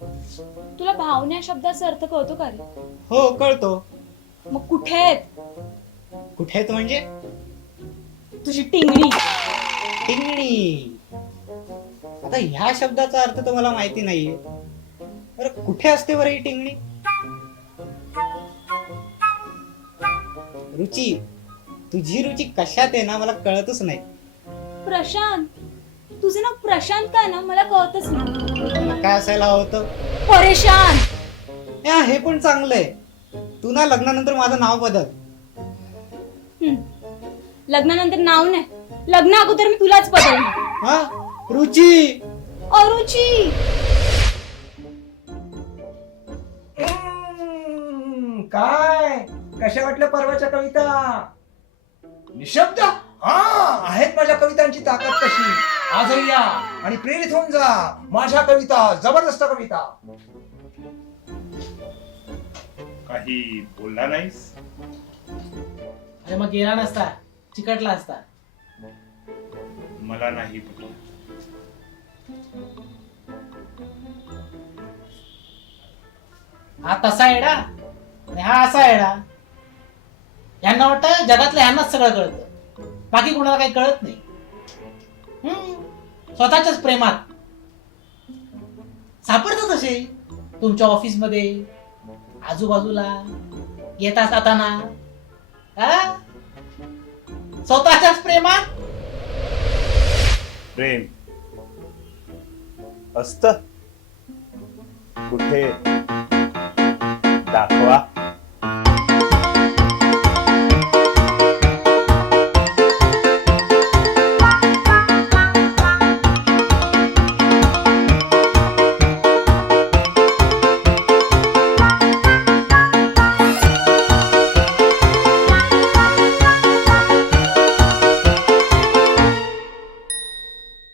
तुला भावना या शब्दाचा अर्थ कळतो का रे? हो कळतो. मग कुठे आहेत कुठे आहेत म्हणजे? तुझी टिंगडी? टिंगणी. आता ह्या शब्दाचा अर्थ तर मला माहिती नाहीये. बरं कुठे असते बरं ही टिंगणी? रुची, तुझी रुची कशात आहे ना मला कळतच नाही. प्रशांत, तुझं नाव प्रशांत काय ना मला कळतच नाही. काय असायला हवं होतं? परेशान. हे पण चांगलंय. तू ना लग्नानंतर माझं नाव बदल. लग्नानंतर नाव नाही, लग्न अगोदर मी तुलाच बदलणार. हा रुची. अरुची. काय कशा वाटल्या परवाच्या कविता? निशब्द आहेत माझ्या कवितांची ताकद तशी. आजही या आणि प्रेरित होऊन जा. माझ्या कविता जबरदस्त कविता. काही बोलला नाहीस? अरे मग गेला नसता, चिकटला असता. मला नाही पटलं. हा तसा येडा आणि हा असा येडा. यांना वाटतं जगातल्या ह्यांनाच सगळं कळतं, बाकी कोणाला काही कळत नाही. स्वतःच्याच प्रेमात सापडतात तसे तुमच्या ऑफिस मध्ये, आजूबाजूला येता जाताना. स्वतःच्याच प्रेमात प्रेम असत कुठे? दाखवा.